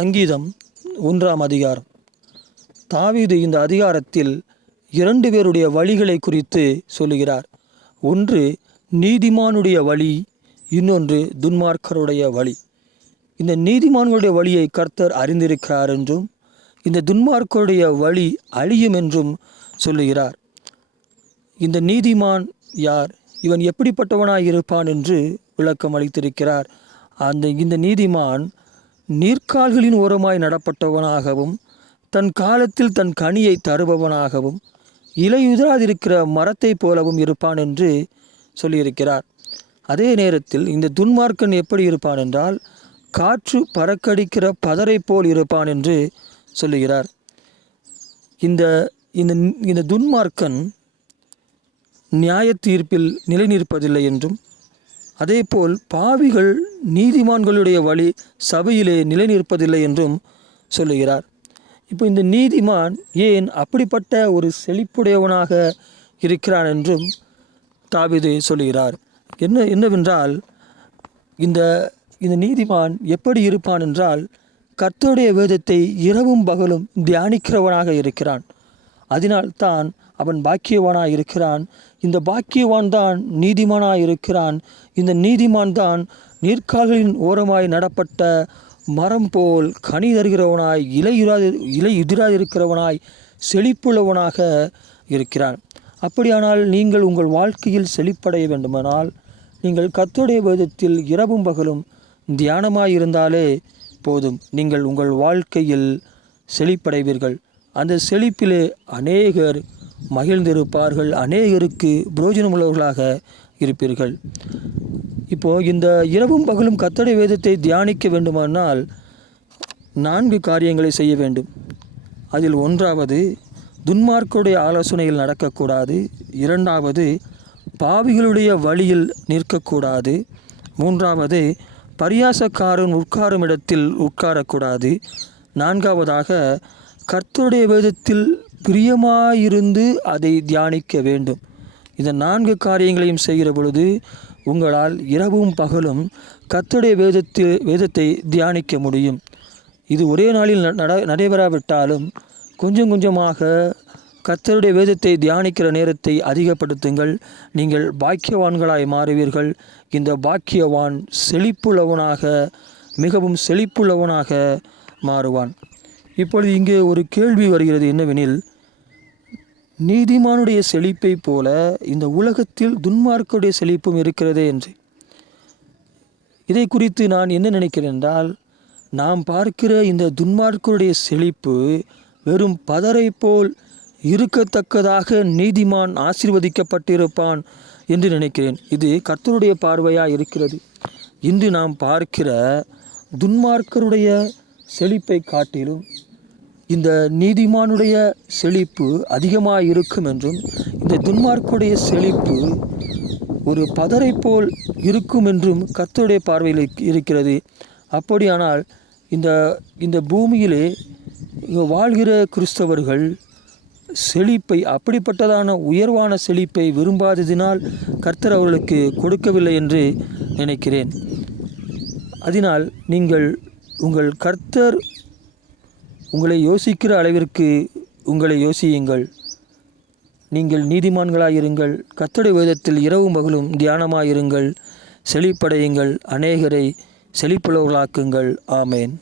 சங்கீதம் 1ஆம் அதிகாரம். தாவீது இந்த அதிகாரத்தில் 2 பேருடைய வழிகளை குறித்து சொல்லுகிறார். ஒன்று நீதிமானுடைய வழி, இன்னொன்று துன்மார்க்கருடைய வழி. இந்த நீதிமான்களுடைய வழியை கர்த்தர் அறிந்திருக்கிறார் என்றும், இந்த துன்மார்க்கருடைய வழி அழியும் என்றும் சொல்லுகிறார். இந்த நீதிமான் யார், இவன் எப்படிப்பட்டவனாய் இருப்பான் என்று விளக்கம் அளித்திருக்கிறார். இந்த நீதிமான் நீர்க்கால்களின் ஓரமாய் நடப்பட்டவனாகவும், தன் காலத்தில் தன் கனியை தருபவனாகவும், இலையுதிராதிருக்கிற மரத்தை போலவும் இருப்பான் என்று சொல்லியிருக்கிறார். அதே நேரத்தில் இந்த துன்மார்க்கன் எப்படி இருப்பான் என்றால், காற்று பறக்கடிக்கிற பதரை போல் இருப்பான் என்று சொல்லுகிறார். இந்த துன்மார்க்கன் நியாய தீர்ப்பில் நிலை நிற்பதில்லை என்றும், அதேபோல் பாவிகள் நீதிமான்களுடைய வழி சபையிலே நிலை நிற்பதில்லை என்றும் சொல்லுகிறார். இப்போ இந்த நீதிமான் ஏன் அப்படிப்பட்ட ஒரு செழிப்புடையவனாக இருக்கிறான் என்றும் தாவீது சொல்லுகிறார். என்னவென்றால், இந்த நீதிமான் எப்படி இருப்பான் என்றால், கர்த்தருடைய வேதத்தை இரவும் பகலும் தியானிக்கிறவனாக இருக்கிறான். அதனால்தான் அவன் பாக்கியவானாக இருக்கிறான். இந்த பாக்கியவான் தான் நீதிமானாக இருக்கிறான். இந்த நீதிமான் தான் நீர்க்கால்களின் ஓரமாய் நடப்பட்ட மரம் போல் கனி தருகிறவனாய், இலை உதிராதிருக்கிறவனாய், செழிப்புள்ளவனாக இருக்கிறான். அப்படியானால் நீங்கள் உங்கள் வாழ்க்கையில் செழிப்படைய வேண்டுமானால், நீங்கள் கர்த்தருடைய வேதத்தில் இரவும் பகலும் தியானமாயிருந்தாலே போதும். நீங்கள் உங்கள் வாழ்க்கையில் செழிப்படைவீர்கள். அந்த செழிப்பிலே அநேகர் மகிழ்ந்திருப்பார்கள், அநேகருக்கு பிரயோஜனமுள்ளவர்களாக இருப்பீர்கள். இப்போது இந்த இரவும் பகலும் கர்த்தருடைய வேதத்தை தியானிக்க வேண்டுமானால் 4 காரியங்களை செய்ய வேண்டும். அதில் 1வது, துன்மார்க்கருடைய ஆலோசனையில் நடக்கக்கூடாது. 2வது, பாவிகளுடைய வழியில் நிற்கக்கூடாது. 3வது, பரியாசக்காரன் உட்காரும் இடத்தில் உட்காரக்கூடாது. 4வதாக, கர்த்தருடைய வேதத்தில் பிரியமாயிருந்து அதை தியானிக்க வேண்டும். இந்த 4 காரியங்களையும் செய்கிற பொழுது உங்களால் இரவும் பகலும் கர்த்தருடைய வேதத்தை தியானிக்க முடியும். இது ஒரே நாளில் நடைபெறாவிட்டாலும் கொஞ்சம் கொஞ்சமாக கர்த்தருடைய வேதத்தை தியானிக்கிற நேரத்தை அதிகப்படுத்துங்கள். நீங்கள் பாக்கியவான்களாய் மாறுவீர்கள். இந்த பாக்கியவான் செழிப்புள்ளவனாக, மிகவும் செழிப்புள்ளவனாக மாறுவான். இப்பொழுது இங்கே ஒரு கேள்வி வருகிறது. என்னவெனில், நீதிமானுடைய செழிப்பை போல இந்த உலகத்தில் துன்மார்க்கருடைய செழிப்பும் இருக்கிறதே என்று. இதை குறித்து நான் என்ன நினைக்கிறேன் என்றால், நாம் பார்க்கிற இந்த துன்மார்க்கருடைய செழிப்பு வெறும் பதரை போல் இருக்கத்தக்கதாக நீதிமான் ஆசீர்வதிக்கப்பட்டிருப்பான் என்று நினைக்கிறேன். இது கர்த்தருடைய பார்வையாக இருக்கிறது. இன்று நாம் பார்க்கிற துன்மார்க்கருடைய செழிப்பை காட்டிலும் இந்த நீதிமானுடைய செழிப்பு அதிகமாக இருக்கும் என்றும், இந்த துன்மார்க்குடைய செழிப்பு ஒரு பதரை போல் இருக்கும் என்றும் கர்த்தருடைய பார்வையில் இருக்கிறது. அப்படியானால் இந்த பூமியிலே வாழ்கிற கிறிஸ்தவர்கள் செழிப்பை, அப்படிப்பட்டதான உயர்வான செழிப்பை விரும்பாததினால் கர்த்தர் அவர்களுக்கு கொடுக்கவில்லை என்று நினைக்கிறேன். அதனால் நீங்கள் உங்கள் கர்த்தர் உங்களை யோசிக்கிற அளவிற்கு உங்களை யோசியுங்கள். நீங்கள் நீதிமான்களாயிருங்கள். கர்த்தருடைய வேதத்தில் இரவும் பகலும் தியானமாயிருங்கள். செழிப்படையுங்கள். அநேகரை செழிப்புள்ளவர்களாக்குங்கள். ஆமேன்.